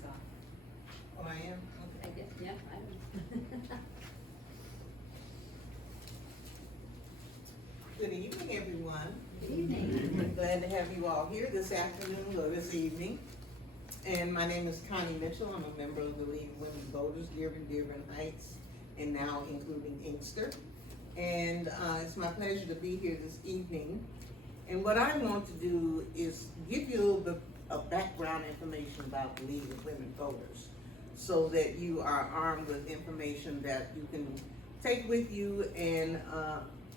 so. Oh, I am? I Okay. guess, yeah, I don't know. Good evening, everyone. Good evening. I'm glad to have you all here this afternoon or this evening. And my name is Connie Mitchell. I'm a member of the League of Women Voters, Dearborn Heights, and now including Inkster. And it's my pleasure to be here this evening. And what I want to do is give you a little bit of background information about the League of Women Voters, so that you are armed with information that you can take with you, and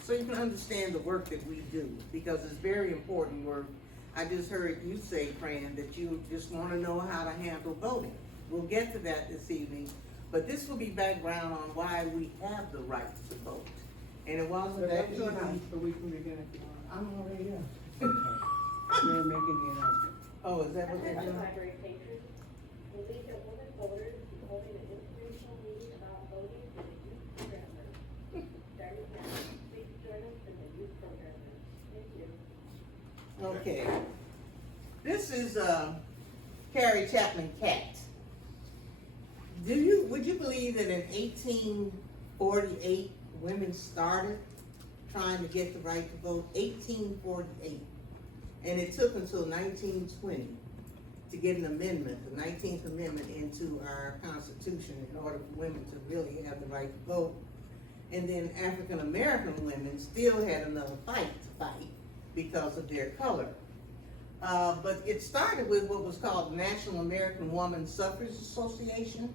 so you can understand the work that we do, because it's very important work. I just heard you say, Fran, that you just want to know how to handle voting. We'll get to that this evening, but this will be background on why we have the right to vote. And it wasn't that easy. So we can begin if you want. I'm already here. They're making the announcement. Oh, is that what they're doing? Library patrons, the League of Women Voters is holding an informational meeting about voting for the youth programmers. Starting now, please join us in the youth programmers. Thank you. Okay. This is Carrie Chapman Catt. Would you believe that in 1848 women started trying to get the right to vote? 1848. And it took until 1920 to get an amendment, the 19th Amendment, into our Constitution in order for women to really have the right to vote. And then African American women still had another fight to fight because of their color. But it started with what was called the National American Woman Suffrage Association,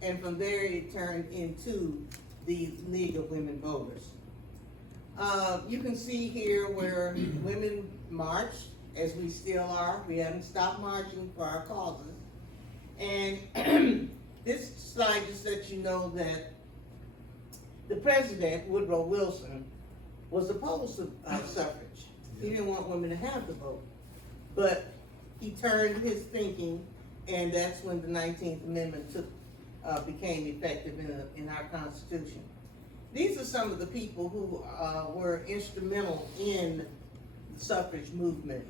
and from there it turned into the League of Women Voters. You can see here where women marched, as we still are. We haven't stopped marching for our causes. And this slide just lets you know that the president, Woodrow Wilson, was opposed to suffrage. He didn't want women to have the vote. But he turned his thinking, and that's when the 19th Amendment became effective in our Constitution. These are some of the people who were instrumental in the suffrage movement.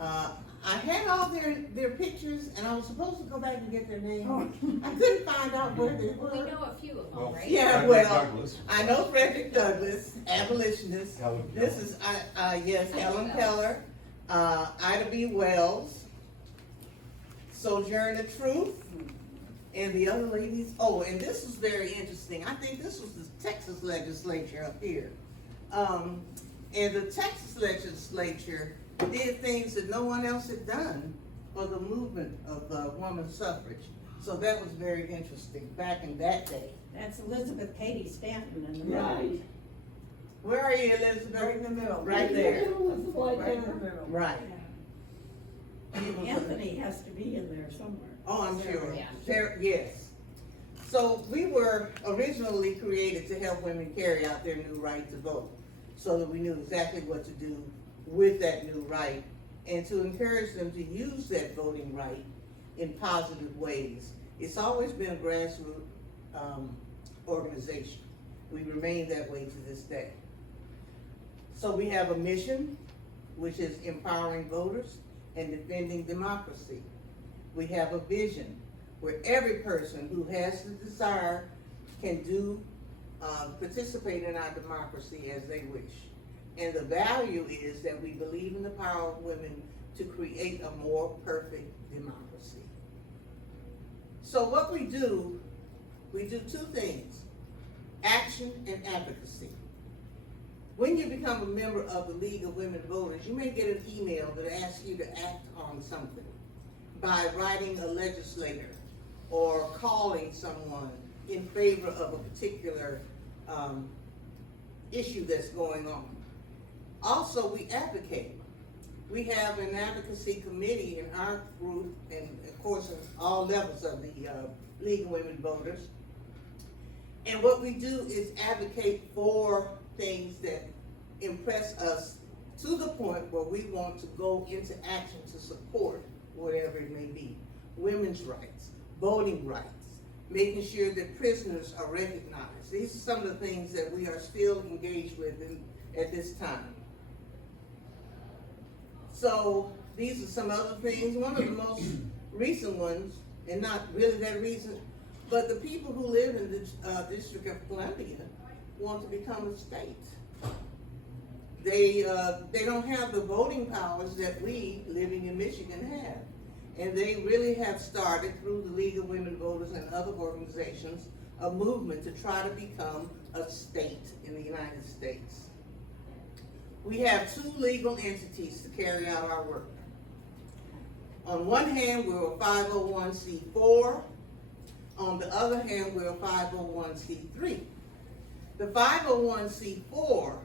I had all their pictures, and I was supposed to go back and get their names. I couldn't find out where they were. We know a few of them, right? Yeah, well, I know Frederick Douglass, abolitionist. This is, yes, Helen Keller, Ida B. Wells, Sojourner Truth, and the other ladies. Oh, and this was very interesting. I think this was the Texas legislature up here. And the Texas legislature did things that no one else had done for the movement of women's suffrage. So that was very interesting back in that day. That's Elizabeth Cady Stanton in the middle. Right. Where are you, Elizabeth? Right in the middle. Right there. Right in the middle. Right. Anthony has to be in there somewhere. Oh, I'm sure. Yeah. There, yes. So we were originally created to help women carry out their new right to vote, so that we knew exactly what to do with that new right, and to encourage them to use that voting right in positive ways. It's always been a grassroots organization. We remain that way to this day. So we have a mission, which is empowering voters and defending democracy. We have a vision where every person who has the desire can participate in our democracy as they wish. And the value is that we believe in the power of women to create a more perfect democracy. So what we do two things: action and advocacy. When you become a member of the League of Women Voters, you may get an email that asks you to act on something by writing a legislator or calling someone in favor of a particular issue that's going on. Also, we advocate. We have an advocacy committee in our group, and of course in all levels of the League of Women Voters. And what we do is advocate for things that impress us to the point where we want to go into action to support whatever it may be. Women's rights, voting rights, making sure that prisoners are recognized. These are some of the things that we are still engaged with at this time. So these are some other things. One of the most recent ones and not really that reason. But the people who live in the District of Columbia want to become a state. They don't have the voting powers that we living in Michigan have. And they really have started through the League of Women Voters and other organizations a movement to try to become a state in the United States. We have two legal entities to carry out our work. On one hand, we're a 501c4. On the other hand, we're a 501c3. The 501c4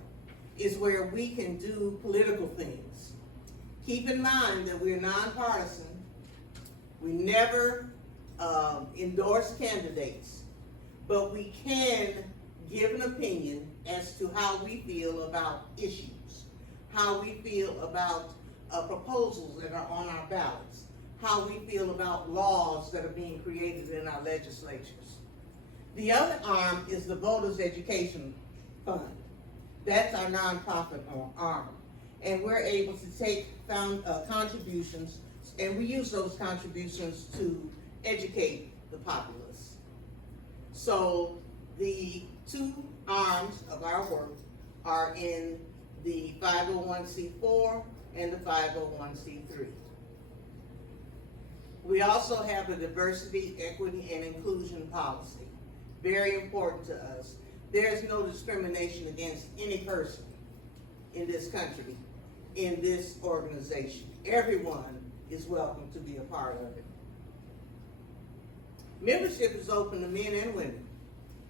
is where we can do political things. Keep in mind that we're nonpartisan. We never endorse candidates, but we can give an opinion as to how we feel about issues, how we feel about proposals that are on our ballots, how we feel about laws that are being created in our legislatures. The other arm is the Voters Education Fund. That's our nonprofit arm. And we're able to take contributions, and we use those contributions to educate the populace. So the two arms of our work are in the 501c4 and the 501c3. We also have a diversity, equity, and inclusion policy. Very important to us. There's no discrimination against any person in this country, in this organization. Everyone is welcome to be a part of it. Membership is open to men and women.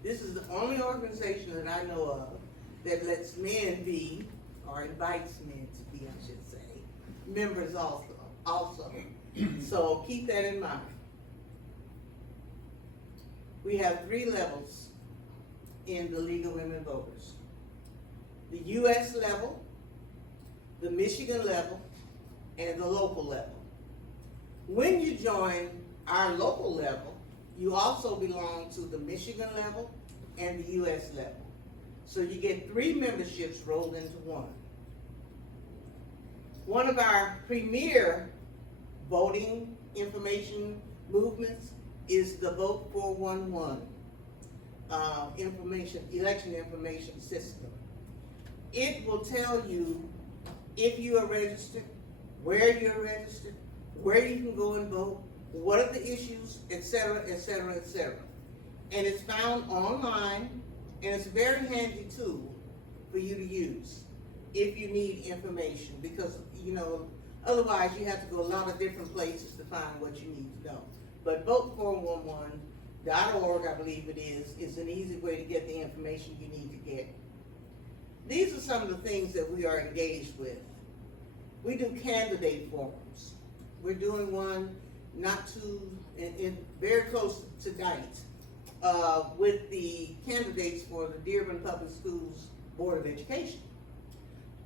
This is the only organization that I know of that lets men be, or invites men to be, I should say, members also. So keep that in mind. We have 3 levels in the League of Women Voters. The U.S. level, the Michigan level, and the local level. When you join our local level, you also belong to the Michigan level and the U.S. level. So you get 3 memberships rolled into one. One of our premier voting information movements is the Vote 411 election information system. It will tell you if you are registered, where you're registered, where you can go and vote, what are the issues, etc., etc., etc. And it's found online, and it's a very handy tool for you to use if you need information, because, you know, otherwise you have to go a lot of different places to find what you need to know. But vote411.org, I believe it is an easy way to get the information you need to get. These are some of the things that we are engaged with. We do candidate forums. We're doing one very close to tonight with the candidates for the Dearborn Public Schools Board of Education.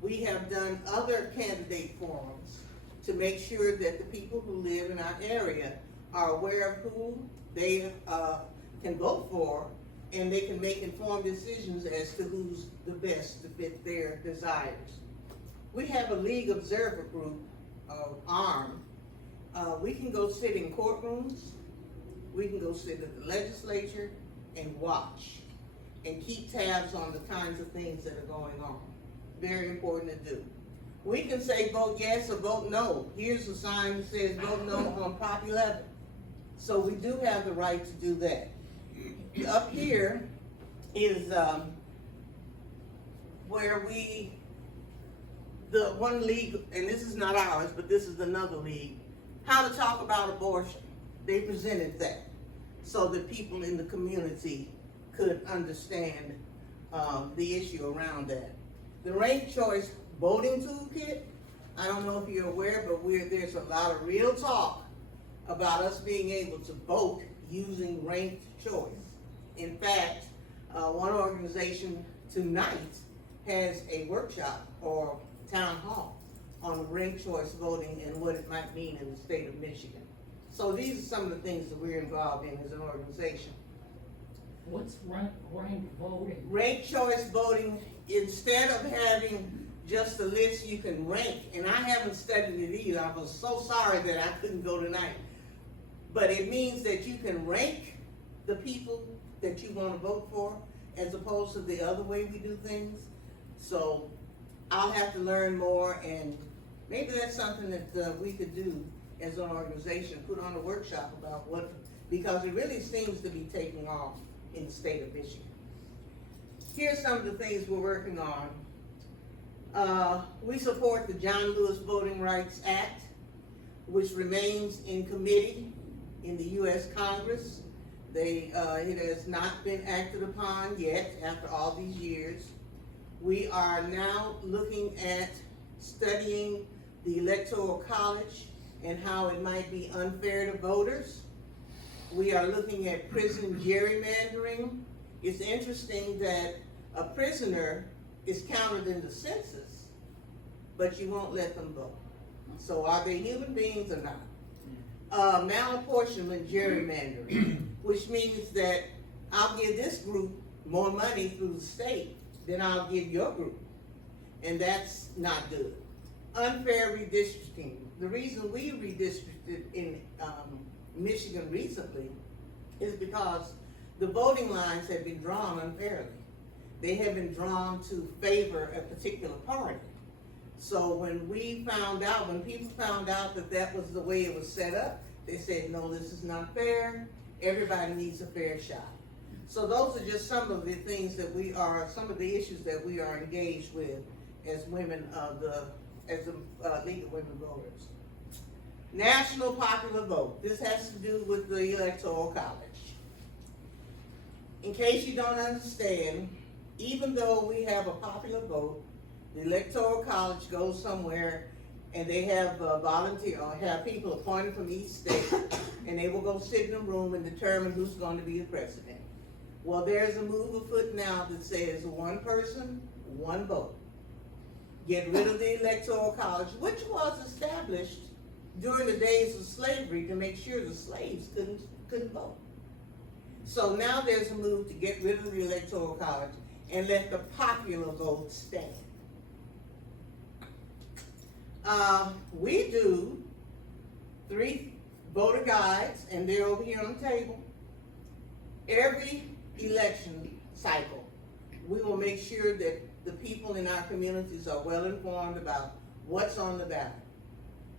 We have done other candidate forums to make sure that the people who live in our area are aware of who they can vote for, and they can make informed decisions as to who's the best to fit their desires. We have a League Observer Group arm. We can go sit in courtrooms, we can go sit at the legislature and watch and keep tabs on the kinds of things that are going on. Very important to do. We can say vote yes or vote no. Here's a sign that says vote no on Prop 11. So we do have the right to do that. Up here is where the one league, and this is not ours, but this is another league, how to talk about abortion. They presented that so that people in the community could understand the issue around that. The Ranked Choice Voting Toolkit, I don't know if you're aware, but there's a lot of real talk about us being able to vote using ranked choice. In fact, one organization tonight has a workshop or town hall on ranked choice voting and what it might mean in the state of Michigan. So these are some of the things that we're involved in as an organization. What's ranked voting? Ranked choice voting, instead of having just a list you can rank, and I haven't studied it either. I was so sorry that I couldn't go tonight. But it means that you can rank the people that you wanna vote for as opposed to the other way we do things. So I'll have to learn more, and maybe that's something that we could do as an organization, put on a workshop about what, because it really seems to be taking off in the state of Michigan. Here's some of the things we're working on. We support the John Lewis Voting Rights Act, which remains in committee in the US Congress. It has not been acted upon yet after all these years. We are now looking at studying the Electoral College and how it might be unfair to voters. We are looking at prison gerrymandering. It's interesting that a prisoner is counted in the census, but you won't let them vote. So are they human beings or not? Malapportionment gerrymandering, which means that I'll give this group more money through the state than I'll give your group. And that's not good. Unfair redistricting. The reason we redistricted in Michigan recently is because the voting lines have been drawn unfairly. They have been drawn to favor a particular party. So when people found out that that was the way it was set up, they said, no, this is not fair. Everybody needs a fair shot. So those are just some of the things that some of the issues that we are engaged with as women as the League of Women Voters. National popular vote. This has to do with the Electoral College. In case you don't understand, even though we have a popular vote, the Electoral College goes somewhere and they have have people appointed from each state, and they will go sit in a room and determine who's going to be the president. Well, there's a move afoot now that says one person, one vote. Get rid of the Electoral College, which was established during the days of slavery to make sure the slaves couldn't vote. So now there's a move to get rid of the Electoral College and let the popular vote stand. We do 3 voter guides, and they're over here on the table. Every election cycle, we will make sure that the people in our communities are well informed about what's on the ballot.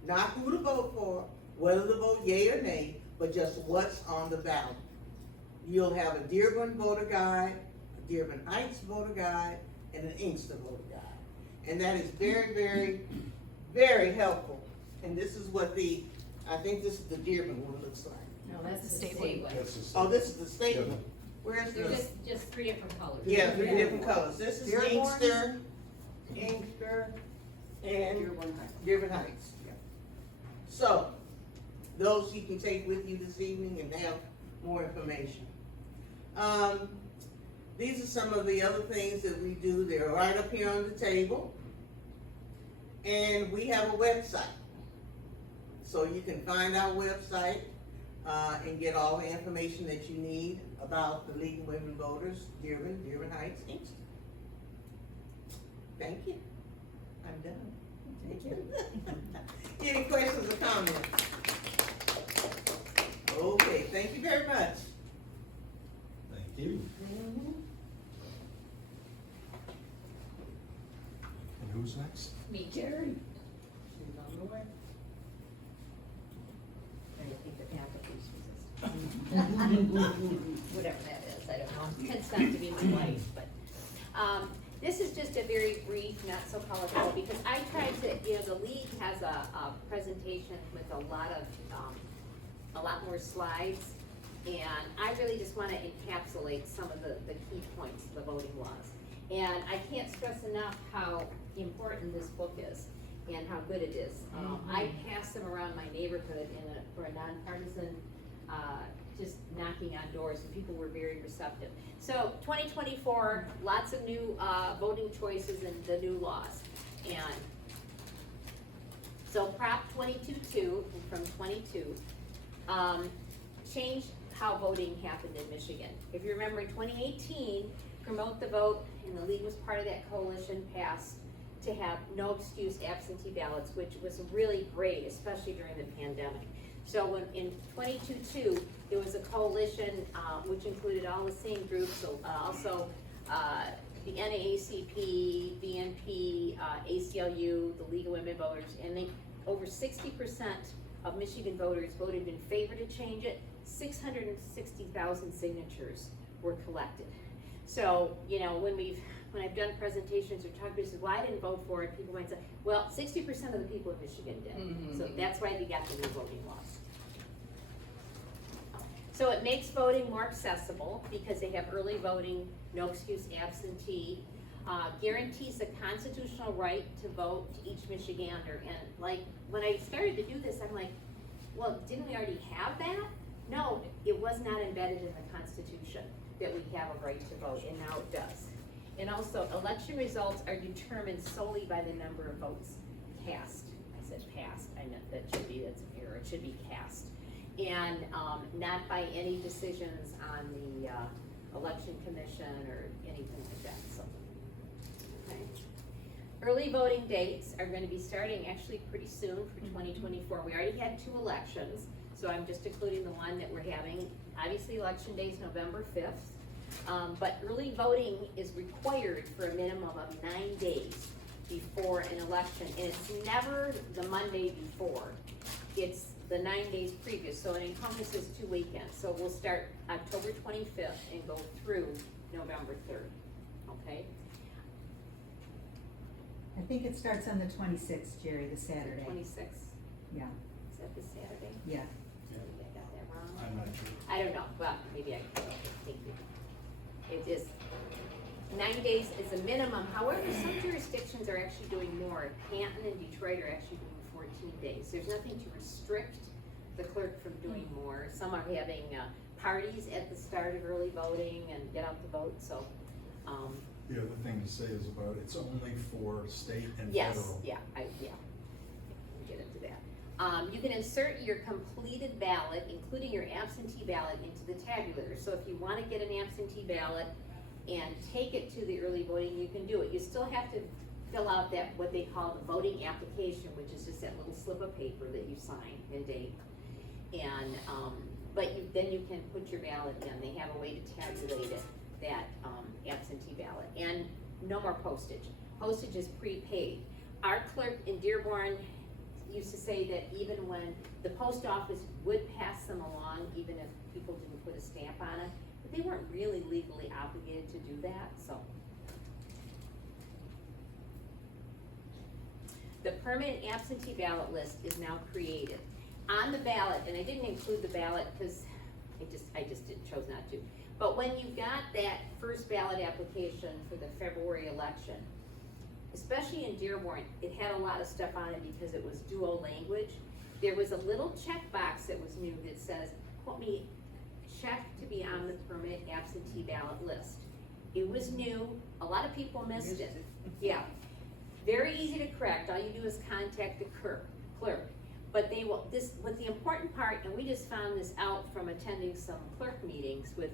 Not who to vote for, whether to vote yea or nay, but just what's on the ballot. You'll have a Dearborn voter guide, a Dearborn Heights voter guide, and an Inkster voter guide. And that is very, very, very helpful. And this is what I think this is the Dearborn one looks like. No, that's the statewide. Oh, this is the state one. Where's They're the? just 3 different colors. Yeah, 3 different colors. This is Dearborn? Inkster, and Dearborn Heights. Dearborn Heights. Yeah. So, those you can take with you this evening and have more information. These are some of the other things that we do. They're right up here on the table. And we have a website. So you can find our website and get all the information that you need about the League of Women Voters, Dearborn Heights, Inkster. Thank you. I'm done. Thank you. Any questions or comments? Okay, thank you very much. Thank you. And who's next? Me, Geri. She's on the way. I think the application whatever that is, I don't know. Tends not to be my life, but, this is just a very brief, not so colorful, because I tried to, the league has a presentation with a lot more slides, and I really just wanna encapsulate some of the key points of the voting laws. And I can't stress enough how important this book is and how good it is. I passed them around my neighborhood for a nonpartisan, just knocking on doors, and people were very receptive. So 2024, lots of new voting choices and the new laws. And so Prop 22.2 from 22 changed how voting happened in Michigan. If you remember, in 2018, Promote the Vote, and the league was part of that coalition, passed to have no excuse absentee ballots, which was really great, especially during the pandemic. So when, in 22-2, there was a coalition, which included all the same groups, so, also, the NAACP, BNP, ACLU, the League of Women Voters, and they, over 60% of Michigan voters voted in favor to change it. 660,000 signatures were collected. So, you know, when I've done presentations or talked to people, well, I didn't vote for it, people might say, well, 60% of the people in Michigan did. So that's why we got the new voting laws. So it makes voting more accessible because they have early voting, no excuse absentee, guarantees the constitutional right to vote to each Michigander. And like, when I started to do this, I'm like, well, didn't we already have that? No, it was not embedded in the Constitution that we have a right to vote, and now it does. And also, election results are determined solely by the number of votes cast. I said passed, I meant that's an error, it should be cast. And not by any decisions on the election commission or anything like that, so. Okay. Early voting dates are gonna be starting actually pretty soon for 2024. We already had 2 elections, so I'm just including the one that we're having. Obviously, election day is November 5th, but early voting is required for a minimum of 9 days before an election, and it's never the Monday before. It's the 9 days previous, so it encompasses 2 weekends. So we'll start October 25th and go through November 3rd, okay? I think it starts on the 26th, Geri, the Saturday. 26th, Yeah, is that the Saturday? yeah. Maybe I got that wrong. I'm not sure. I don't know, but maybe I can, thank you. It is, 9 days is a minimum, however, some jurisdictions are actually doing more. Canton and Detroit are actually doing 14 days. There's nothing to restrict the clerk from doing more. Some are having parties at the start of early voting and get out the vote, so, The other thing to say is about, it's only for state and yes, federal. yeah, we'll get into that. You can insert your completed ballot, including your absentee ballot, into the tabulator. So if you wanna get an absentee ballot and take it to the early voting, you can do it. You still have to fill out that, what they call the voting application, which is just that little slip of paper that you sign and date. And, but then you can put your ballot in. They have a way to tabulate it, that absentee ballot. And no more postage. Postage is prepaid. Our clerk in Dearborn used to say that even when the post office would pass them along, even if people didn't put a stamp on it, but they weren't really legally obligated to do that, so. The permanent absentee ballot list is now created. On the ballot, and I didn't include the ballot because I just chose not to. But when you got that first ballot application for the February election, especially in Dearborn, it had a lot of stuff on it because it was dual language. There was a little checkbox that was new that says, quote me, check to be on the permanent absentee ballot list. It was new, a lot of people missed it. Yeah, very easy to correct, all you do is contact the clerk. But they will, what the important part, and we just found this out from attending some clerk meetings with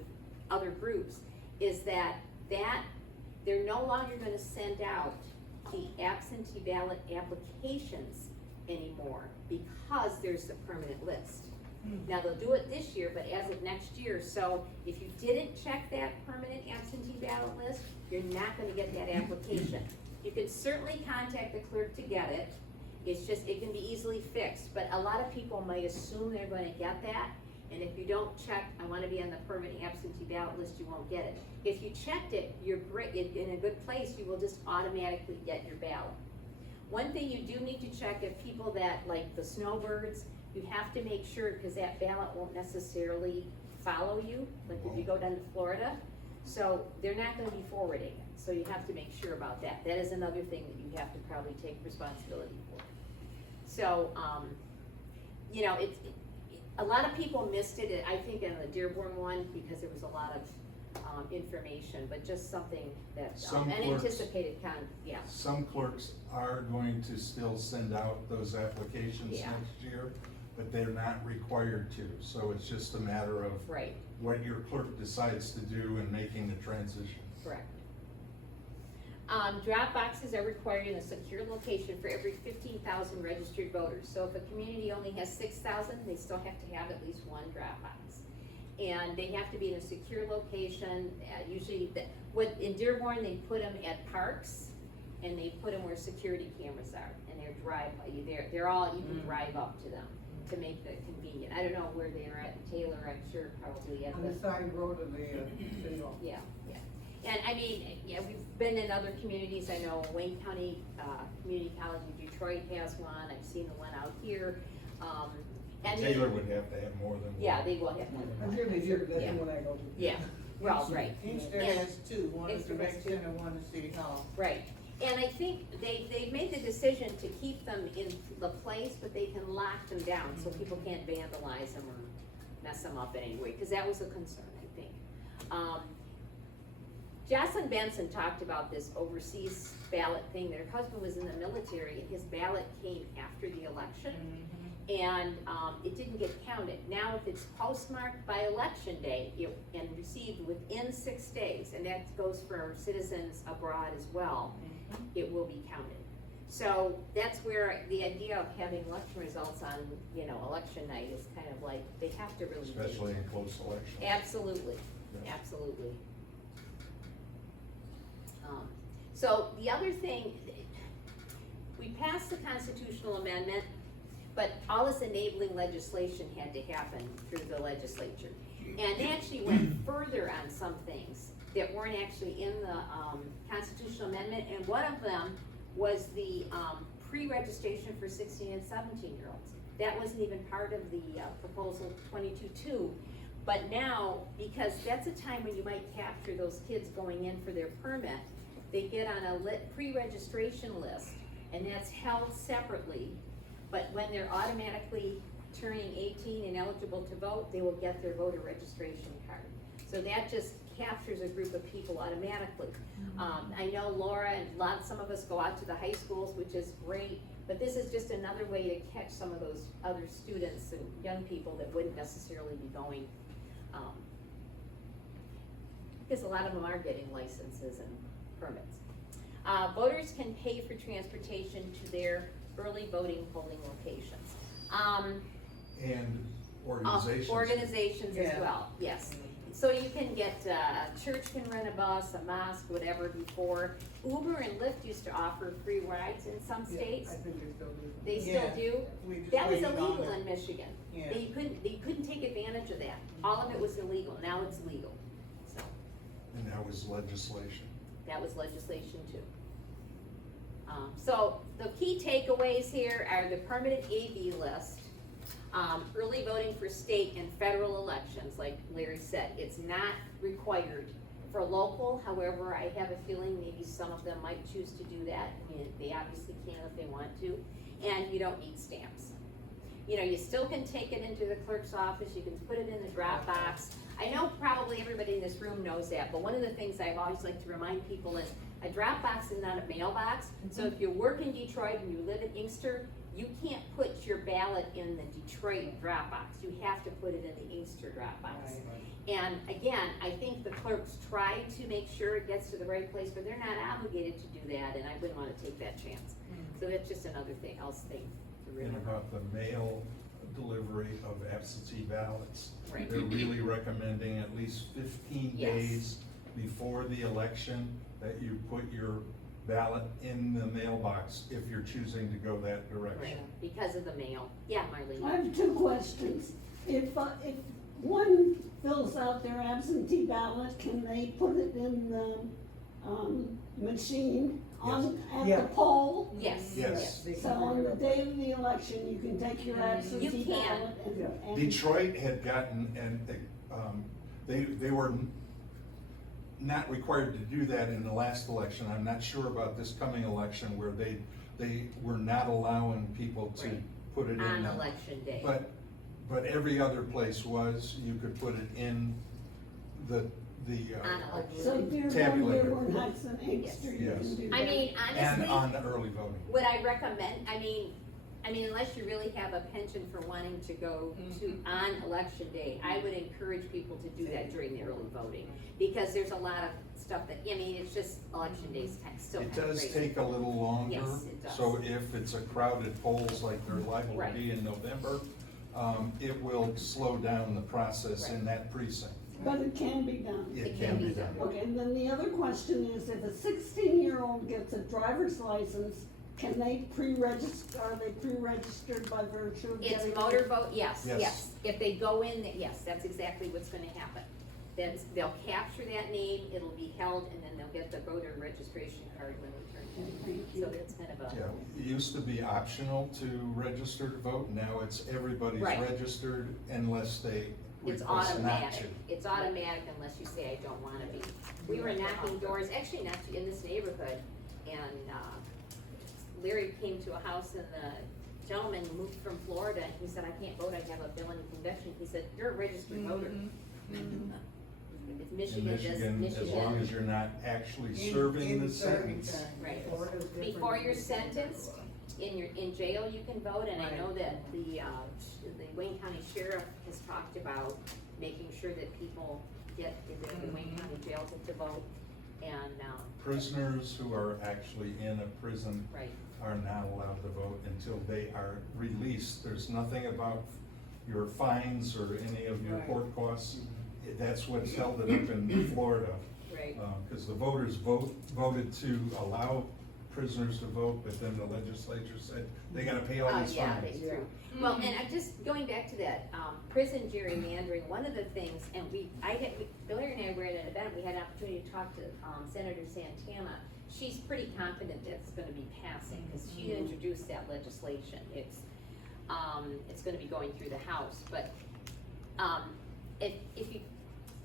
other groups, is that they're no longer gonna send out the absentee ballot applications anymore because there's the permanent list. Now, they'll do it this year, but as of next year, so if you didn't check that permanent absentee ballot list, you're not gonna get that application. You can certainly contact the clerk to get it. It's just, it can be easily fixed, but a lot of people might assume they're gonna get that, and if you don't check, I wanna be on the permanent absentee ballot list, you won't get it. If you checked it, you're great, in a good place, you will just automatically get your ballot. One thing you do need to check, if people that, like the snowbirds, you have to make sure, because that ballot won't necessarily follow you, like if you go down to Florida, so they're not gonna be forwarding it, so you have to make sure about that. That is another thing that you have to probably take responsibility for. So, you know, a lot of people missed it, I think in the Dearborn one, because there was a lot of information, but just something that, Some clerks- unanticipated yeah. Some clerks are going to still send out those applications Yeah. next year, but they're not required to, so it's just a matter of Right, what your clerk decides to do in making the transition. correct. Drop boxes are required in a secure location for every 15,000 registered voters. So if a community only has 6,000, they still have to have at least one drop box. And they have to be in a secure location, usually, in Dearborn, they put them at parks, and they put them where security cameras are, and they're they're all, you can drive up to them to make the convenient. I don't know where they're at in Taylor, I'm sure probably at On the. the side road of the, city hall. Yeah, yeah. And I mean, yeah, we've been in other communities, I know Wayne County, Community College in Detroit has one, I've seen the one out here. And Taylor would have to have more than one. yeah, they will have more than I'm one. sure they do, that's Yeah. the one I go to. Yeah, well, right. Inkster And- has two, one at Inkster the has rec two. center, one at City Hall. Right, and I think they made the decision to keep them in the place, but they can lock them down, so people can't vandalize them or mess them up in any way, because that was a concern, I think. Jocelyn Benson talked about this overseas ballot thing, their husband was in the military, and his ballot came after the election, and it didn't get counted. Now, if it's postmarked by election day and received within 6 days, and that goes for citizens abroad as well, it will be counted. So that's where the idea of having election results on, election night is kind of like, they have to really. Especially in close elections. Absolutely, Yeah. absolutely. So the other thing, we passed the constitutional amendment, but all this enabling legislation had to happen through the legislature. And they actually went further on some things that weren't actually in the constitutional amendment, and one of them was the pre-registration for 16 and 17-year-olds. That wasn't even part of the proposal 22-2. But now, because that's a time when you might capture those kids going in for their permit, they get on a pre-registration list, and that's held separately. But when they're automatically turning 18 and eligible to vote, they will get their voter registration card. So that just captures a group of people automatically. I know Laura and some of us go out to the high schools, which is great, but this is just another way to catch some of those other students and young people that wouldn't necessarily be going. Because a lot of them are getting licenses and permits. Voters can pay for transportation to their early voting polling locations. And organizations. Organizations as Yeah. well, yes. So you can get, a church can rent a bus, a mosque, whatever before. Uber and Lyft used to offer free rides in some Yeah, states. I think they still do. They still Yeah. do. We just That was waiting on illegal it. in Michigan. Yeah. They couldn't take advantage of that. All of it was illegal. Now it's legal. So And that was legislation. that was legislation too. So the key takeaways here are the permanent AV list, early voting for state and federal elections, like Larry said, it's not required for local. However, I have a feeling maybe some of them might choose to do that. I mean, they obviously can if they want to, and you don't need stamps. You still can take it into the clerk's office, you can put it in the drop box. I know probably everybody in this room knows that, but one of the things I've always liked to remind people is a drop box is not a mailbox. So if you work in Detroit and you live in Inkster, you can't put your ballot in the Detroit drop box. You have to put it in the Inkster drop box. And again, I think the clerks try to make sure it gets to the right place, but they're not obligated to do that, and I wouldn't wanna take that chance. So that's just another thing, to And remember. about the mail delivery of absentee ballots. Right. They're really recommending at least 15 Yes. days before the election that you put your ballot in the mailbox if you're choosing to go that Right, direction. because of the mail. Yeah, Marlene. I have two questions. If one fills out their absentee ballot, can they put it in the, machine at Yeah. the poll? Yes. Yes. They So can on bring the it up. day of the election, you can take your absentee You can. ballot and. Detroit had gotten, they were not required to do that in the last election. I'm not sure about this coming election where they were not allowing people to Right. put it in. On the- election day. But every other place you could put it in the On election So day. Dearborn Heights and Inkster, you Yes. can do that. I mean, and honestly, on the early voting. would I recommend, I mean, unless you really have a penchant for wanting to go to, on election day, I would encourage people to do that during the early voting. Because there's a lot of stuff that, I mean, it's just election day's still It kind of does crazy. take a little longer. Yes, it does. So if it's a crowded polls like they're liable to Right. be in November, it will slow down the process in Right. that precinct. But it can be done. It can be done. Okay, and then the other question is, if a 16-year-old gets a driver's license, can they are they pre-registered by virtue of It's getting? motor vote, yes, Yes. yes. If they go in, yes, that's exactly what's gonna happen. Then they'll capture that name, it'll be held, and then they'll get the voter registration card when they turn Thank in. you. So it's kind of a. Yeah, it used to be optional to register to vote, now it's everybody's Right. registered unless they It's request not to. automatic, it's automatic unless you say, I don't wanna be. We were knocking doors, actually not in this neighborhood, and, Larry came to a house and the gentleman moved from Florida, and he said, I can't vote, I have a felony conviction. He said, you're a registered voter. It's In Michigan, Michigan, as long as you're not actually serving the sentence. Right. Florida's different. Before you're sentenced, in jail you can vote, and I know that the Wayne County Sheriff has talked about making sure that people get, the Wayne County jail to vote, and, Prisoners who are actually in a prison right, are not allowed to vote until they are released. There's nothing about your fines or any of your Right. court costs. That's what's held it up in Florida. right. Because the voters voted to allow prisoners to vote, but then the legislature said they gotta pay all these Yeah, fines. they do. Well, and I'm just going back to that, prison gerrymandering, one of the things, and Larry and I were at an event, we had an opportunity to talk to, Senator Santana. She's pretty confident that it's gonna be passing, cause she introduced that legislation. It's gonna be going through the House, but, if you,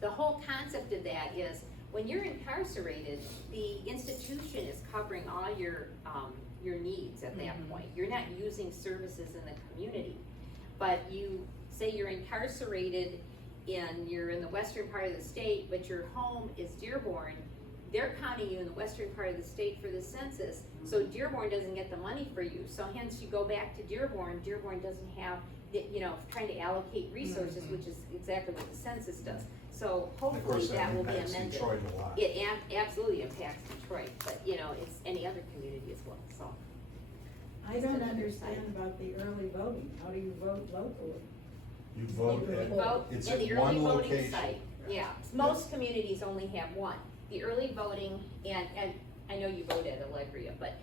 the whole concept of that is, when you're incarcerated, the institution is covering all your needs at that point. You're not using services in the community. But you, say you're incarcerated and you're in the western part of the state, but your home is Dearborn, they're counting you in the western part of the state for the census, so Dearborn doesn't get the money for you. So hence you go back to Dearborn doesn't have, trying to allocate resources, which is exactly what the census does. So Of hopefully course, that will be impacts amended. Detroit a lot. It absolutely impacts Detroit, but it's any other community as well, so. I don't understand about the early voting. How do you vote locally? You vote You at, vote it's in at the early one voting location. site, yeah. Most communities only have one. The early voting, and I know you vote at Allegria, but,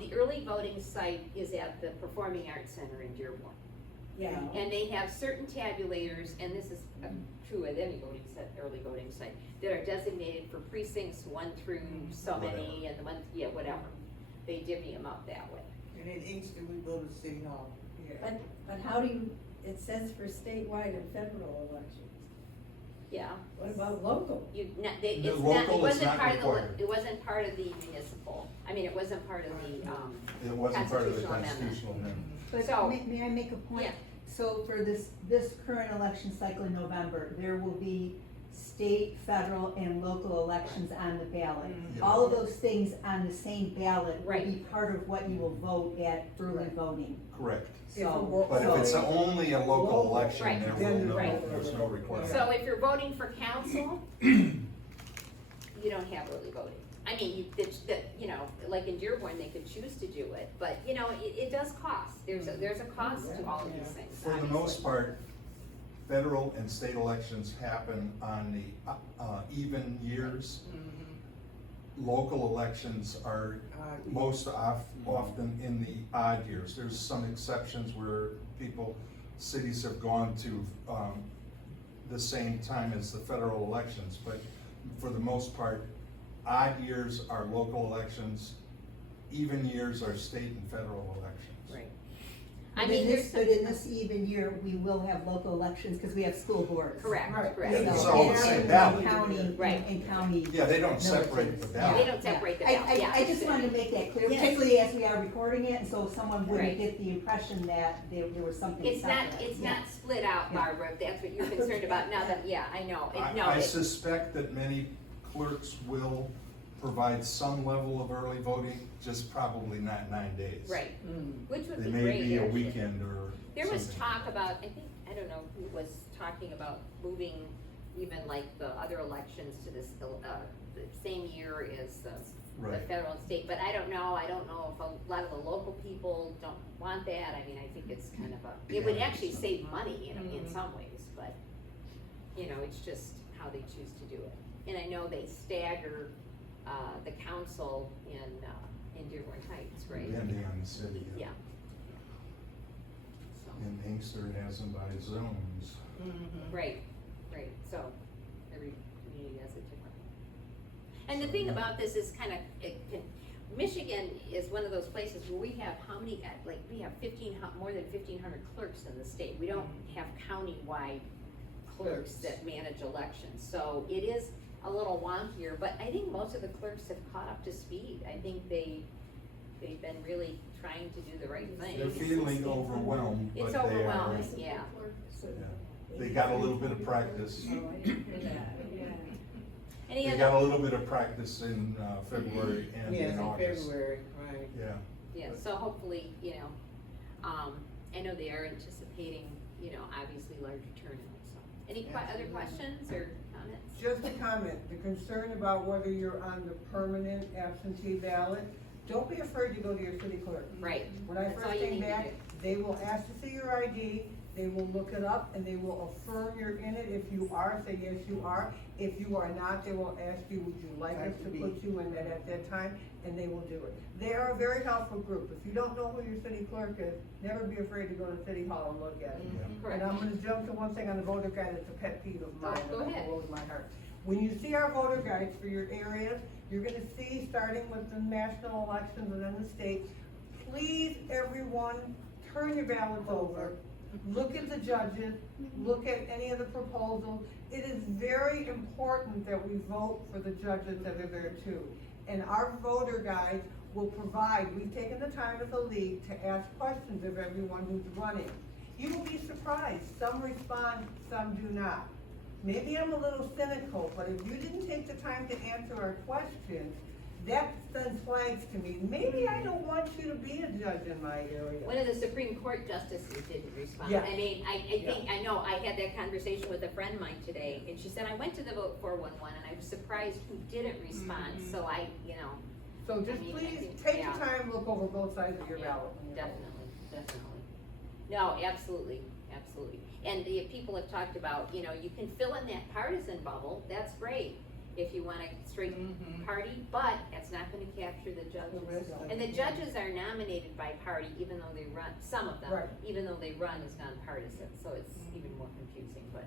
the early voting site is at the Performing Arts Center in Dearborn. Yeah. And they have certain tabulators, and this is true at any voting early voting site, that are designated for precincts 1 through so many, and the one, whatever. They divvy them up that way. And in Inkster, we go to City Hall. But how do you, it says for statewide and federal elections. Yeah. What about local? The It local is wasn't not part of required. it wasn't part of the municipal, it wasn't part of the, It wasn't part of the Constitutional amendment. constitutional amendment. But So- may I make a point? Yeah. So for this current election cycle in November, there will be state, federal, and local elections on the ballot. Yeah. All of those things on the same ballot will Right. be part of what you will vote at early voting. Correct. So, But if it's only a local election, Right. there's Right. no requirement. So if you're voting for council, you don't have early voting. Like in Dearborn, they could choose to do it, but, it does cost. There's a cost to all of these things, For the obviously. most part, federal and state elections happen on the even years. Local elections are most often in the odd years. There's some exceptions where cities have gone to the same time as the federal elections, but for the most part, odd years are local elections, even years are state and federal elections. Right. but in this even year, we will have local elections because we have school boards. Correct, Right. correct. Yeah, it's So, all the and same ballot. County, Right. and county. Yeah, they don't separate the militaries. ballot. They don't separate the ballot, yeah. I just wanted to make that clear, Yes. particularly as we are recording it, and so someone Right. wouldn't get the impression that there was something It's separate. not, it's Yeah. not split out, Yeah. Barbara, if that's what you're concerned about, now that, I know, I suspect that many clerks will provide some level of early voting, just probably not 9 days. Right, which would They be may great, be a actually. weekend or There was something. talk about, I don't know who was talking about moving even like the other elections to this, the same year as the Right. federal and state, but I don't know if a lot of the local people don't want that. I mean, I think it's kind of it would Yeah. actually save money in some ways, but, you know, it's just how they choose to do it. And I know they stagger, the council in Dearborn Heights, right? Depending on the city. Yeah. So, And Inkster has them by zones. right, so every community has it different. And the thing about this is Michigan is one of those places where we have we have more than 1,500 clerks in the state. We don't have county-wide clerks that manage elections, so it is a little wonkier, but I think most of the clerks have caught up to speed. I think they've been really trying to do the right thing. They're feeling overwhelmed, but It's they are, overwhelming, yeah. they got a little bit of practice. Any They other? got a little bit of practice in February and Yes, in in August. February, right. Yeah. Yeah, so hopefully, I know they are anticipating, obviously larger turnout, so. Any other questions or comments? Just a comment, the concern about whether you're on the permanent absentee ballot, don't be afraid to go to your city clerk. Right. When I That's all first you came need to back, do. they will ask to see your ID, they will look it up, and they will affirm you're in it. If you are, say yes, you are. If you are not, they will ask you, would you like us to put you in that at that time, and they will do it. They are a very helpful group. If you don't know who your city clerk is, never be afraid to go to City Hall and look at it. Correct. And I'm gonna jump to one thing on the voter guide, it's a pet peeve of mine, Go and it ahead. blows my heart. When you see our voter guides for your areas, you're gonna see, starting with the national elections and then the state, please, everyone, turn your ballots over. Look at the judges, look at any of the proposals. It is very important that we vote for the judges that are there too. And our voter guides will provide, we've taken the time as a league to ask questions of everyone who's running. You will be surprised, some respond, some do not. Maybe I'm a little cynical, but if you didn't take the time to answer our questions, that sends flags to me. Maybe I don't want you to be a judge in my area. One of the Supreme Court justices didn't respond. Yeah. I mean, I know, I had that conversation with a friend of mine today, and she said, I went to the vote 411, and I was surprised who didn't respond, so So just I mean, I please think- take yeah. the time, look over both sides of your yeah, ballot. when you vote. definitely. No, absolutely. And the people have talked about, you can fill in that partisan bubble, that's great, if you want a straight party, but that's not gonna capture the judges. And the judges are nominated by party, even though they run, some of them, Right. even though they run as nonpartisan, so it's even more confusing, but,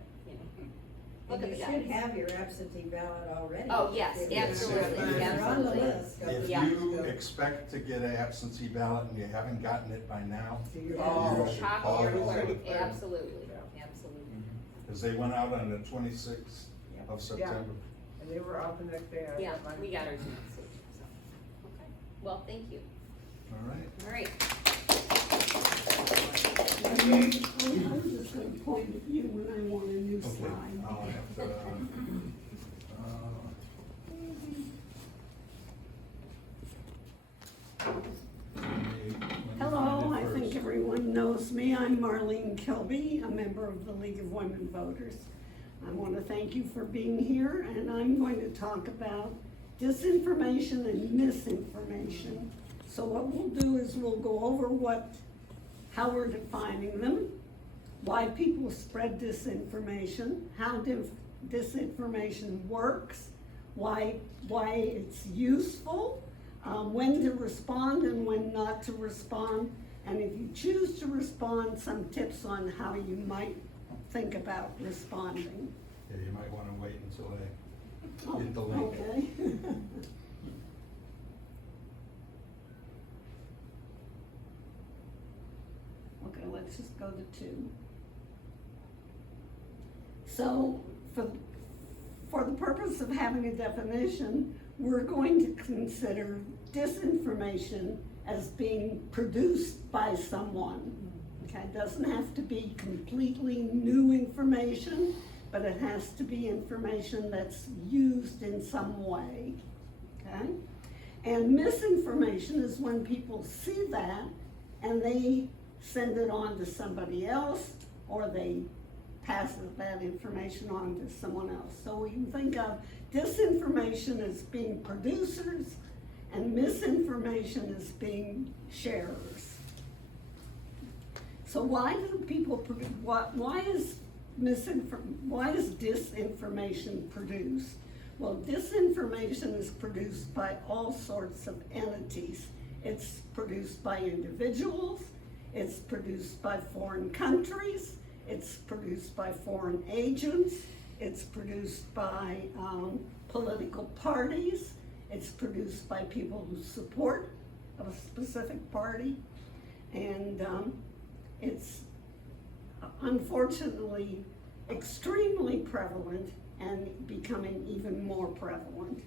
look at You the should guys. have your absentee ballot already. Oh, yes, If you're- absolutely, You're on the absolutely. list. If Yeah. you expect to get an absentee ballot and you haven't gotten it by now, Oh. you should Talk call to your the clerk, city clerk. absolutely, Yeah. absolutely. Because they went out on the 26th of September. And they were out the next day. I Yeah, got mine. we got ours next week, so, okay, well, thank you, All right. all right. I'm just gonna point at you when I want a new Okay. slide. I'll have to, Hello, I think everyone knows me. I'm Marlyne Kilbey, a member of the League of Women Voters. I want to thank you for being here, and I'm going to talk about disinformation and misinformation. So what we'll do is we'll go over how we're defining them, why people spread disinformation, how disinformation works, why it's useful, when to respond and when not to respond, and if you choose to respond, some tips on how you might think about responding. yeah, you might want to wait until I get the link. Okay. Okay, let's just go to 2. So, for the purpose of having a definition, we're going to consider disinformation as being produced by someone. Okay, it doesn't have to be completely new information, but it has to be information that's used in some way. okay? And misinformation is when people see that and they send it on to somebody else, or they pass that information on to someone else. So we can think of disinformation as being producers and misinformation as being sharers. So why do people produce, why is disinformation produced? Well, disinformation is produced by all sorts of entities. It's produced by individuals, it's produced by foreign countries, it's produced by foreign agents, it's produced by political parties, it's produced by people who support a specific party, and it's unfortunately extremely prevalent and becoming even more prevalent.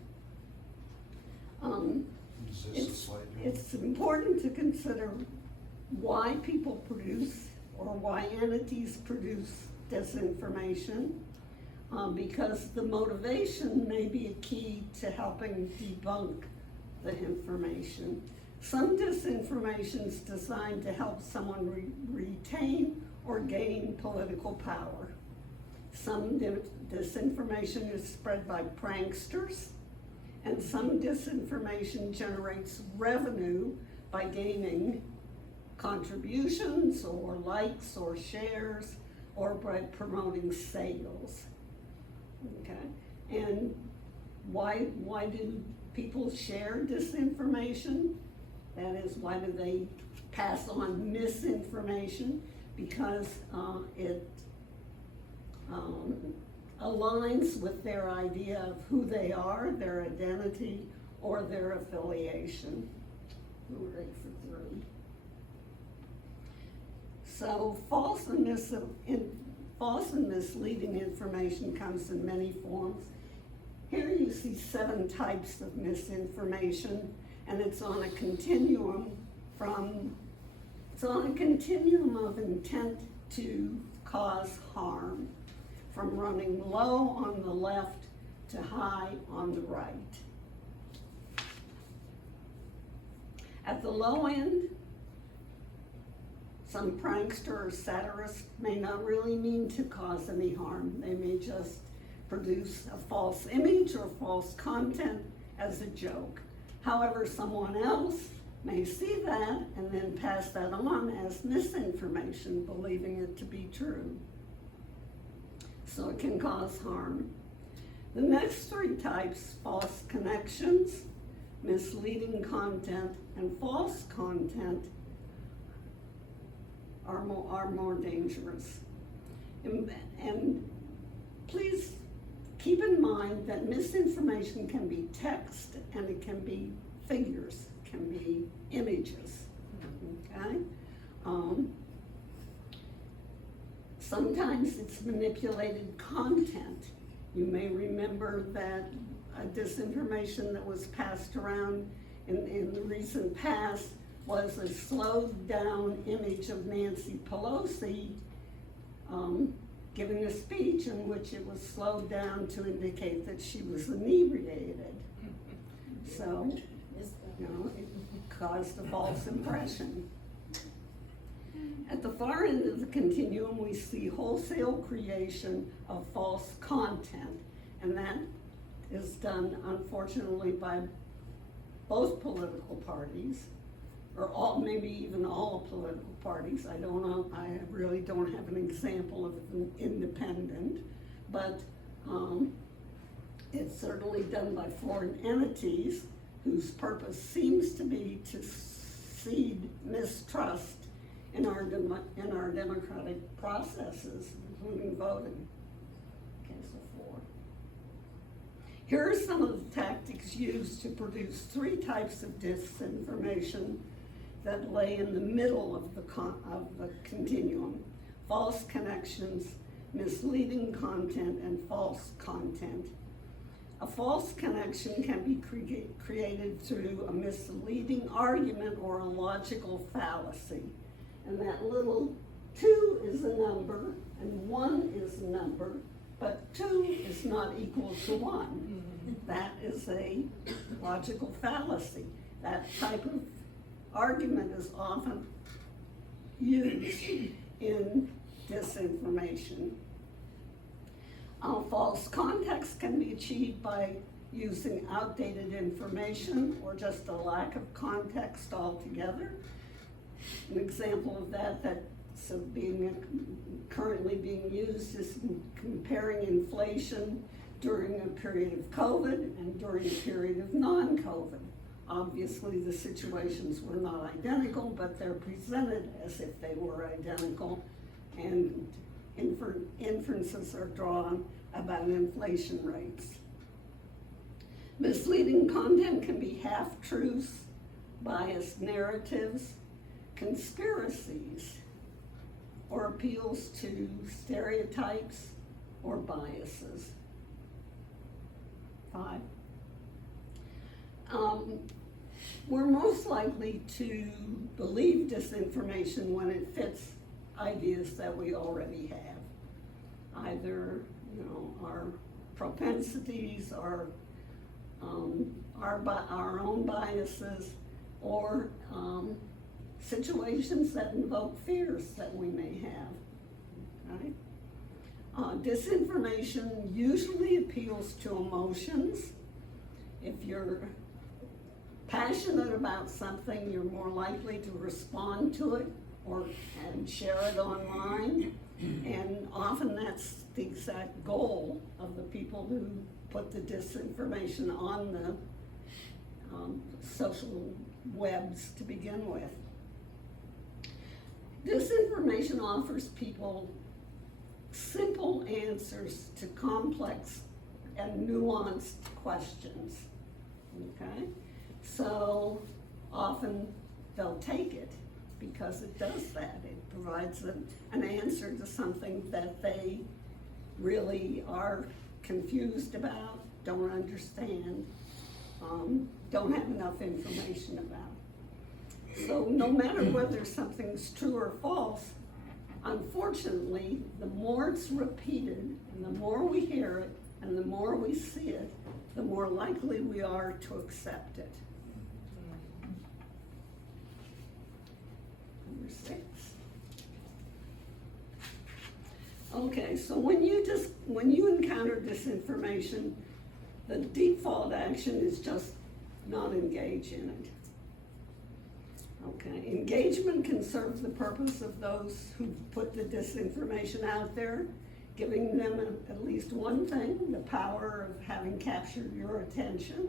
Is this a slide? It's important to consider why people produce or why entities produce disinformation, because the motivation may be a key to helping debunk the information. Some disinformation is designed to help someone retain or gain political power. Some disinformation is spread by pranksters, and some disinformation generates revenue by gaining contributions or likes or shares or by promoting sales. Okay, and why do people share disinformation? That is, why do they pass on misinformation? Because it aligns with their idea of who they are, their identity, or their affiliation. We're ready for 3. So false and misleading information comes in many forms. Here you see 7 types of misinformation, and it's on a continuum of intent to cause harm, from running low on the left to high on the right. At the low end, some prankster or satirist may not really mean to cause any harm. They may just produce a false image or false content as a joke. However, someone else may see that and then pass that on as misinformation, believing it to be true. So it can cause harm. The next 3 types, false connections, misleading content, and false content, are more dangerous. And please keep in mind that misinformation can be text, and it can be figures, can be images, okay? Sometimes it's manipulated content. You may remember that disinformation that was passed around in the recent past was a slowed down image of Nancy Pelosi giving a speech in which it was slowed down to indicate that she was inebriated. So, it caused a false impression. At the far end of the continuum, we see wholesale creation of false content, and that is done, unfortunately, by both political parties, or maybe even all political parties. I don't know, I really don't have an example of an independent, but it's certainly done by foreign entities whose purpose seems to be to seed mistrust in our democratic processes, including voting. Okay, so 4. Here are some of the tactics used to produce 3 types of disinformation that lay in the middle of the continuum: false connections, misleading content, and false content. A false connection can be created through a misleading argument or a logical fallacy. And that little 2 is a number and 1 is a number, but 2 is not equal to 1. that is a logical fallacy. That type of argument is often used in disinformation. False context can be achieved by using outdated information or just a lack of context altogether. An example of that that's currently being used is comparing inflation during a period of COVID and during a period of non-COVID. Obviously, the situations were not identical, but they're presented as if they were identical, and inferences are drawn about inflation rates. Misleading content can be half-truths, biased narratives, conspiracies, or appeals to stereotypes or biases. 5. We're most likely to believe disinformation when it fits ideas that we already have. Either, our propensities, our own biases, or situations that invoke fears that we may have, right? Disinformation usually appeals to emotions. If you're passionate about something, you're more likely to respond to it and share it online. And often that's the exact goal of the people who put the disinformation on the social webs to begin with. Disinformation offers people simple answers to complex and nuanced questions, okay? So often they'll take it because it does that. It provides an answer to something that they really are confused about, don't understand, don't have enough information about. So no matter whether something's true or false, unfortunately, the more it's repeated and the more we hear it and the more we see it, the more likely we are to accept it. Number 6. Okay, so when you encounter disinformation, the default action is just not engage in it. Okay, engagement can serve the purpose of those who put the disinformation out there, giving them at least one thing, the power of having captured your attention.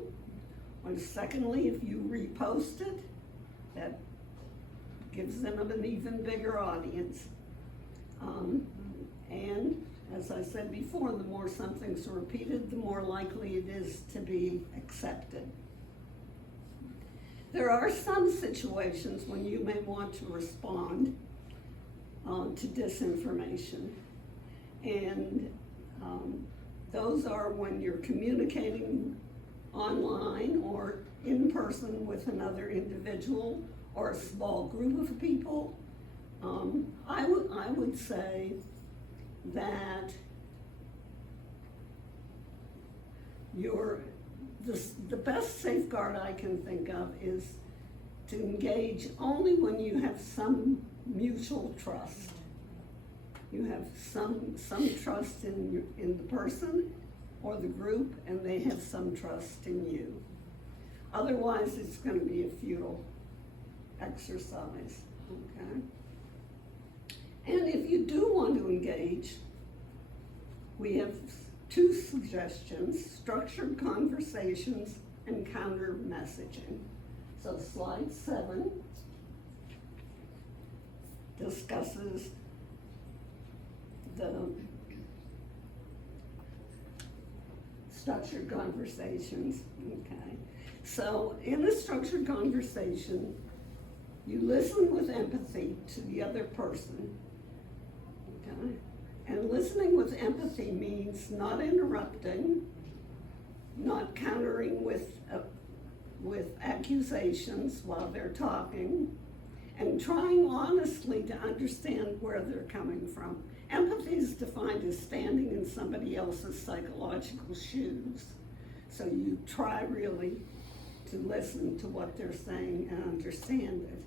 And secondly, if you repost it, that gives them an even bigger audience. And as I said before, the more something's repeated, the more likely it is to be accepted. There are some situations when you may want to respond to disinformation. And those are when you're communicating online or in person with another individual or a small group of people. I would say that the best safeguard I can think of is to engage only when you have some mutual trust. You have some trust in the person or the group, and they have some trust in you. Otherwise, it's going to be a futile exercise, okay? And if you do want to engage, we have 2 suggestions: structured conversations and counter messaging. So slide 7 discusses the structured conversations, okay? So in a structured conversation, you listen with empathy to the other person, okay? And listening with empathy means not interrupting, not countering with accusations while they're talking, and trying honestly to understand where they're coming from. Empathy is defined as standing in somebody else's psychological shoes. So you try really to listen to what they're saying and understand it.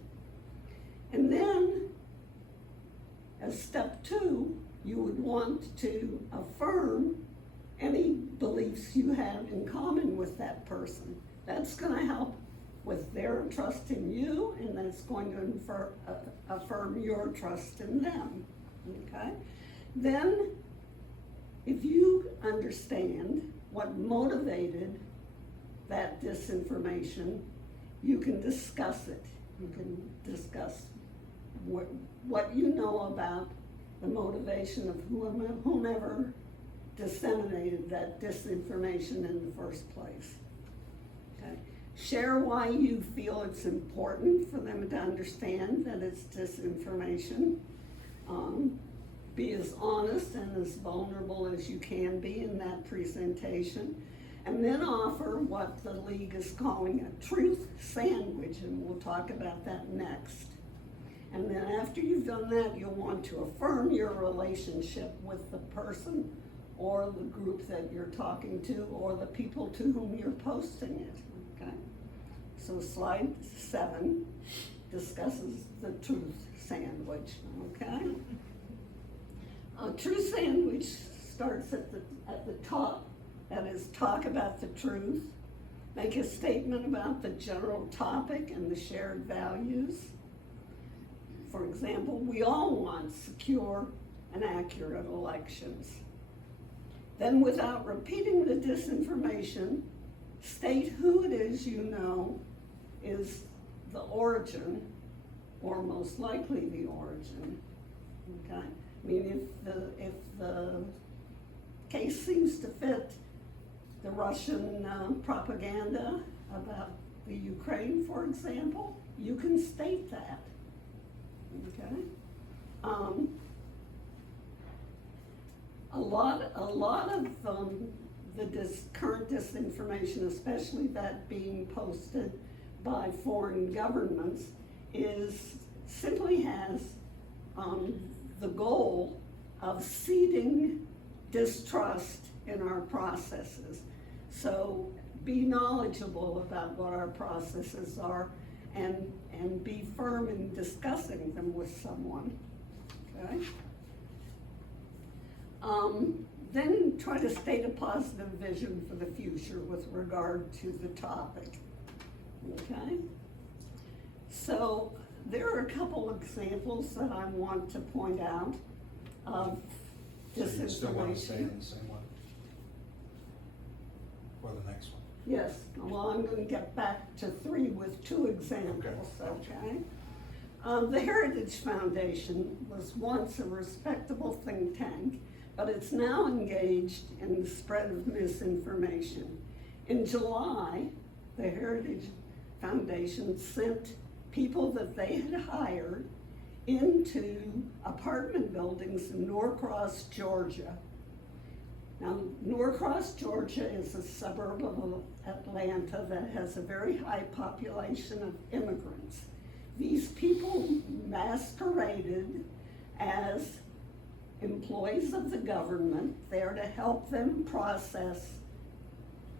And then, as step 2, you would want to affirm any beliefs you have in common with that person. That's gonna help with their trust in you, and that's going to affirm your trust in them, okay? Then, if you understand what motivated that disinformation, you can discuss it. You can discuss what you know about the motivation of whomever disseminated that disinformation in the first place. Okay? Share why you feel it's important for them to understand that it's disinformation. Be as honest and as vulnerable as you can be in that presentation. And then offer what the league is calling a truth sandwich, and we'll talk about that next. And then after you've done that, you'll want to affirm your relationship with the person or the group that you're talking to or the people to whom you're posting it, okay? So slide 7 discusses the truth sandwich, okay? A truth sandwich starts at the top. That is, talk about the truth, make a statement about the general topic and the shared values. For example, we all want secure and accurate elections. Then, without repeating the disinformation, state who it is you know is the origin, or most likely the origin, okay? I mean, if the case seems to fit the Russian propaganda about the Ukraine, for example, you can state that, okay? A lot of the current disinformation, especially that being posted by foreign governments, simply has the goal of seeding distrust in our processes. So be knowledgeable about what our processes are and be firm in discussing them with someone, okay? Then try to state a positive vision for the future with regard to the topic, okay? So there are a couple examples that I want to point out of So you still want to stay disinformation. in the same one? Or the next one? Yes, well, I'm gonna get back to 3 with 2 examples, okay? The Heritage Foundation was once a respectable think tank, but it's now engaged in the spread of misinformation. In July, the Heritage Foundation sent people that they had hired into apartment buildings in Norcross, Georgia. Now, Norcross, Georgia is a suburb of Atlanta that has a very high population of immigrants. These people masqueraded as employees of the government there to help them process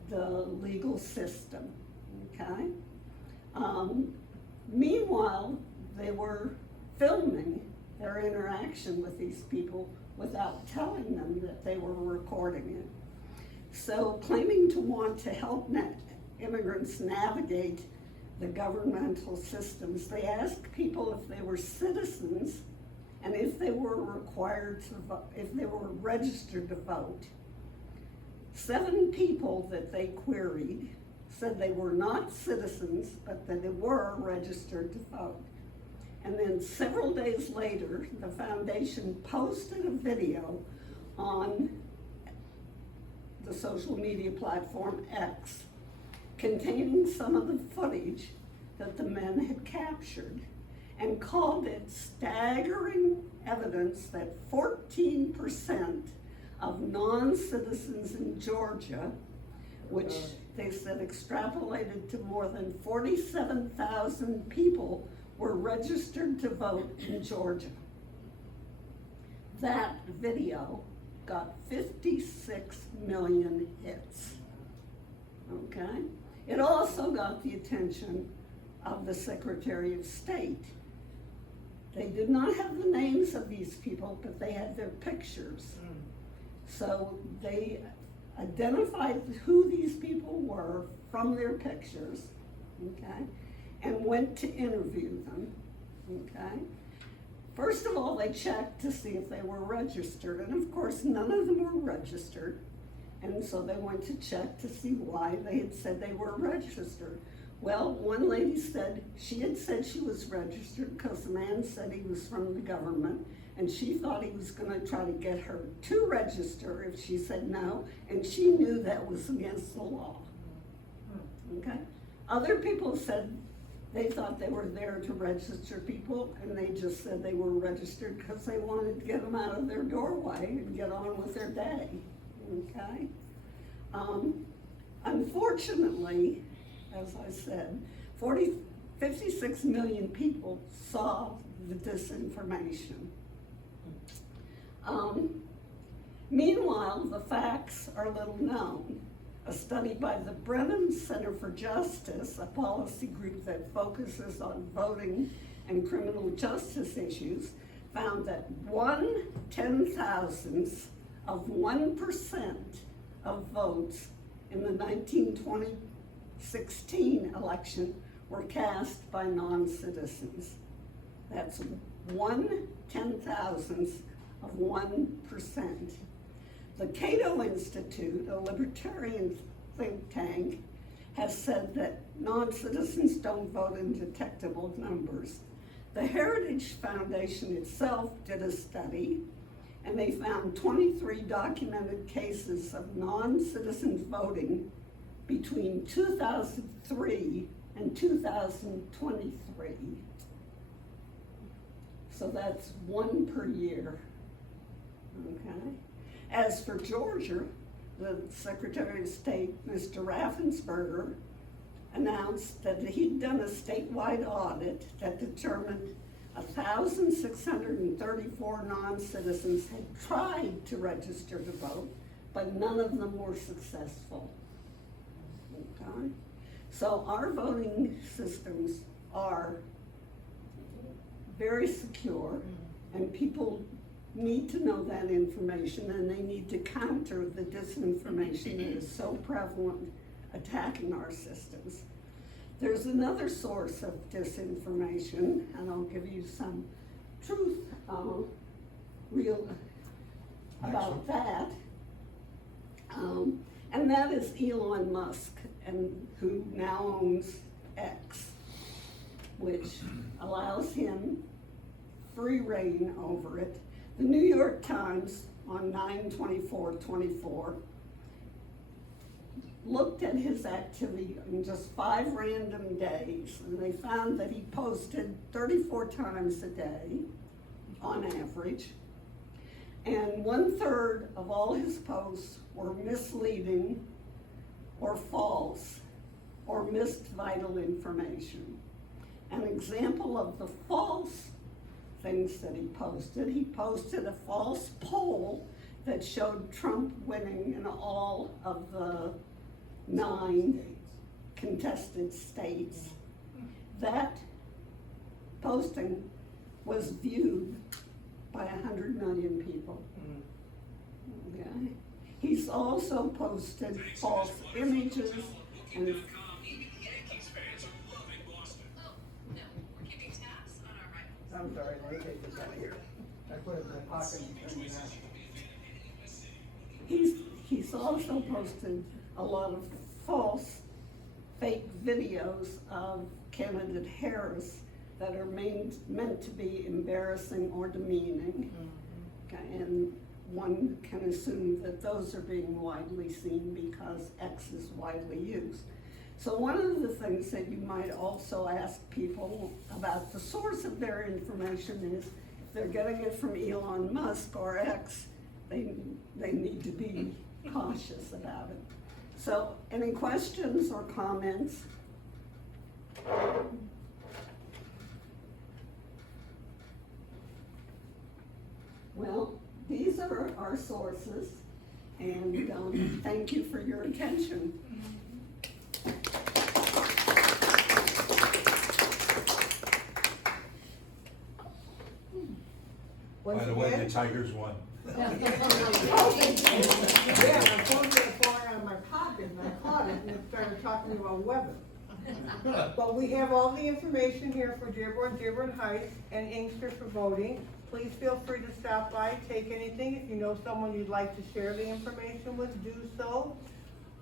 the legal system, okay? Meanwhile, they were filming their interaction with these people without telling them that they were recording it. So, claiming to want to help immigrants navigate the governmental systems, they asked people if they were citizens and if they were required to vote, if they were registered to vote. 7 people that they queried said they were not citizens, but that they were registered to vote. And then several days later, the foundation posted a video on the social media platform X containing some of the footage that the men had captured and called it staggering evidence that 14% of non-citizens in Georgia, which they said extrapolated to more than 47,000 people, were registered to vote in Georgia. That video got 56 million hits. okay? It also got the attention of the Secretary of State. They did not have the names of these people, but they had their pictures. So they identified who these people were from their pictures, okay, and went to interview them, okay. First of all, they checked to see if they were registered, and of course, none of them were registered. And so they went to check to see why they had said they were registered. Well, one lady said she had said she was registered because the man said he was from the government, and she thought he was gonna try to get her to register if she said no, and she knew that was against the law. Okay? Other people said they thought they were there to register people, and they just said they were registered because they wanted to get them out of their doorway and get on with their day. Okay? Unfortunately, as I said, 56 million people saw the disinformation. Meanwhile, the facts are little known. A study by the Brennan Center for Justice, a policy group that focuses on voting and criminal justice issues, found that 1/10,000th of 1% of votes in the 2016 election were cast by non-citizens. That's 1/10,000th of 1%. The Cato Institute, a libertarian think tank, has said that non-citizens don't vote in detectable numbers. The Heritage Foundation itself did a study, and they found 23 documented cases of non-citizens voting between 2003 and 2023. So that's one per year, okay? As for Georgia, the Secretary of State, Mr. Raffensperger, announced that he'd done a statewide audit that determined 1,634 non-citizens had tried to register to vote, but none of them were successful. Okay? So our voting systems are very secure, and people need to know that information, and they need to counter the disinformation that is so prevalent attacking our systems. There's another source of disinformation, and I'll give you some truth real about that. And that is Elon Musk, and who now owns X, which allows him free reign over it. The New York Times on 9/24/24 looked at his activity in just 5 random days, and they found that he posted 34 times a day on average, and 1/3 of all his posts were misleading or false or missed vital information. An example of the false things that he posted a false poll that showed Trump winning in all of the 9 contested states. That posting was viewed by 100 million people. Okay. He's also posted false images and I'm sorry, let me take this out of here. I put it in my pocket and turned it out. he's also posted a lot of false, fake videos of candidate Harris that are meant to be embarrassing or demeaning. Okay, and one can assume that those are being widely seen because X is widely used. So one of the things that you might also ask people about the source of their information is, if they're getting it from Elon Musk or X, they need to be cautious about it. So any questions or comments? Well, these are our sources, and thank you for your attention. Once By the way, again- the Tigers won. Yeah, I told you to fly out of my pocket and I caught it and it started talking about weather. But we have all the information here for Dearborn, Dearborn Heights, and Inkster for voting. Please feel free to stop by, take anything. If you know someone you'd like to share the information with, do so.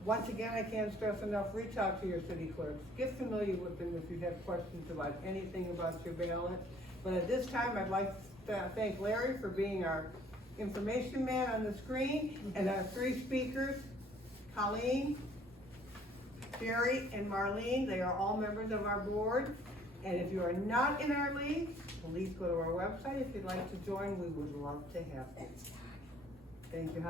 Once again, I can't stress enough, reach out to your city clerks. Get familiar with them if you have questions about anything about your ballot. But at this time, I'd like to thank Larry for being our information man on the screen, and our three speakers, Colleen, Geri, and Marlyne. They are all members of our board. And if you are not in our league, please go to our website. If you'd like to join, we would love to have you. Thank you.